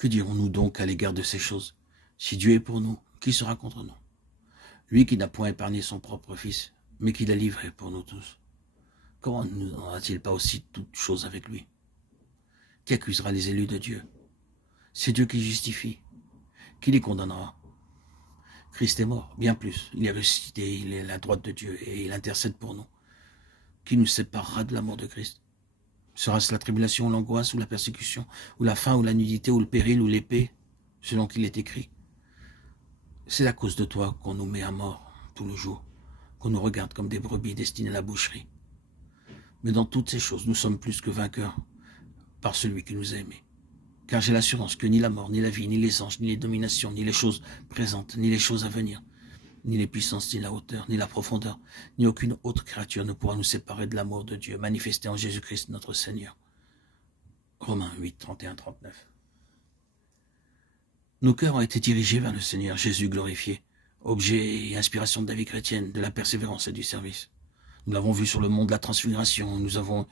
Que dirons-nous donc à l'égard de ces choses? Si Dieu est pour nous, qui sera contre nous? Lui qui n'a point épargné son propre Fils, mais qui l'a livré pour nous tous. Comment ne nous donnera-t-il pas aussi toutes choses avec lui? Qui accusera les élus de Dieu? C'est Dieu qui justifie. Qui les condamnera? Christ est mort, bien plus. Il est ressuscité, il est à la droite de Dieu et il intercède pour nous. Qui nous séparera de l'amour de Christ? Sera-ce la tribulation, l'angoisse, ou la persécution, ou la faim, ou la nudité, ou le péril, ou l'épée, selon qu'il est écrit? C'est à cause de toi qu'on nous met à mort tout le jour, qu'on nous regarde comme des brebis destinées à la boucherie. Mais dans toutes ces choses, nous sommes plus que vainqueurs par celui qui nous a aimés. Car j'ai l'assurance que ni la mort, ni la vie, ni les anges, ni les dominations, ni les choses présentes, ni les choses à venir, ni les puissances, ni la hauteur, ni la profondeur, ni aucune autre créature ne pourra nous séparer de l'amour de Dieu manifesté en Jésus-Christ notre Seigneur. Romains 8, 31, 39. Nos cœurs ont été dirigés vers le Seigneur Jésus glorifié, objet et inspiration de la vie chrétienne, de la persévérance et du service. Nous l'avons vu sur le mont de la transfiguration, nous avons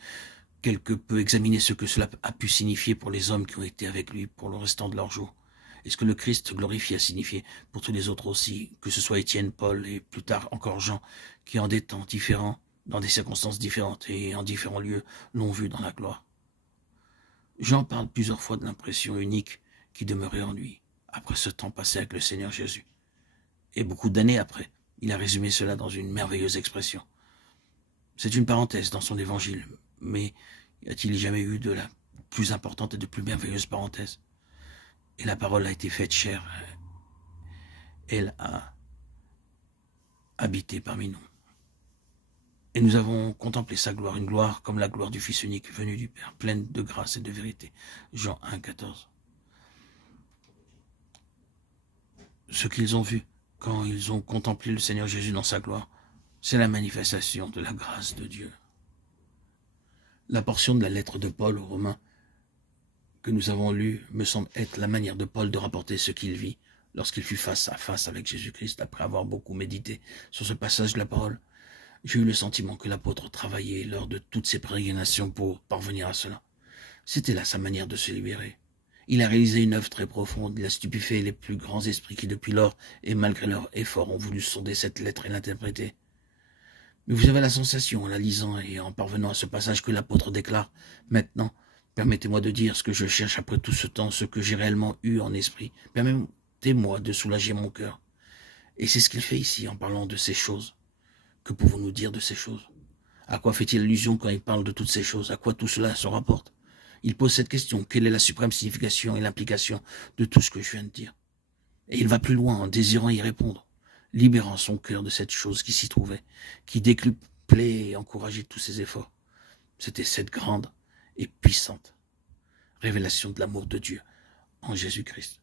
quelque peu examiné ce que cela a pu signifier pour les hommes qui ont été avec lui pour le restant de leur jour. Et ce que le Christ glorifié a signifié pour tous les autres aussi, que ce soit Étienne, Paul et plus tard encore Jean, qui en des temps différents, dans des circonstances différentes et en différents lieux, l'ont vu dans la gloire. Jean parle plusieurs fois de l'impression unique qui demeurait en lui, après ce temps passé avec le Seigneur Jésus. Et beaucoup d'années après, il a résumé cela dans une merveilleuse expression. C'est une parenthèse dans son évangile, mais y a-t-il jamais eu de la plus importante et de plus merveilleuse parenthèse? Et la parole a été faite chair. Elle a habité parmi nous. Et nous avons contemplé sa gloire, une gloire comme la gloire du Fils unique venu du Père, pleine de grâce et de vérité. Jean 1, 14. Ce qu'ils ont vu quand ils ont contemplé le Seigneur Jésus dans sa gloire, c'est la manifestation de la grâce de Dieu. La portion de la lettre de Paul aux Romains que nous avons lue me semble être la manière de Paul de rapporter ce qu'il vit lorsqu'il fut face à face avec Jésus-Christ après avoir beaucoup médité sur ce passage de la parole. J'ai eu le sentiment que l'apôtre travaillait lors de toutes ses pérégrinations pour parvenir à cela. C'était là sa manière de se libérer. Il a réalisé une œuvre très profonde, il a stupéfait les plus grands esprits qui depuis lors, et malgré leurs efforts, ont voulu sonder cette lettre et l'interpréter. Mais vous avez la sensation, en la lisant et en parvenant à ce passage, que l'apôtre déclare « Maintenant, permettez-moi de dire ce que je cherche après tout ce temps, ce que j'ai réellement eu en esprit. Permettez-moi de soulager mon cœur. » Et c'est ce qu'il fait ici en parlant de ces choses. Que pouvons-nous dire de ces choses? À quoi fait-il allusion quand il parle de toutes ces choses? À quoi tout cela se rapporte? Il pose cette question, quelle est la suprême signification et l'implication de tout ce que je viens de dire? Et il va plus loin en désirant y répondre, libérant son cœur de cette chose qui s'y trouvait, qui décuplait et encourageait tous ses efforts. C'était cette grande et puissante révélation de l'amour de Dieu en Jésus-Christ.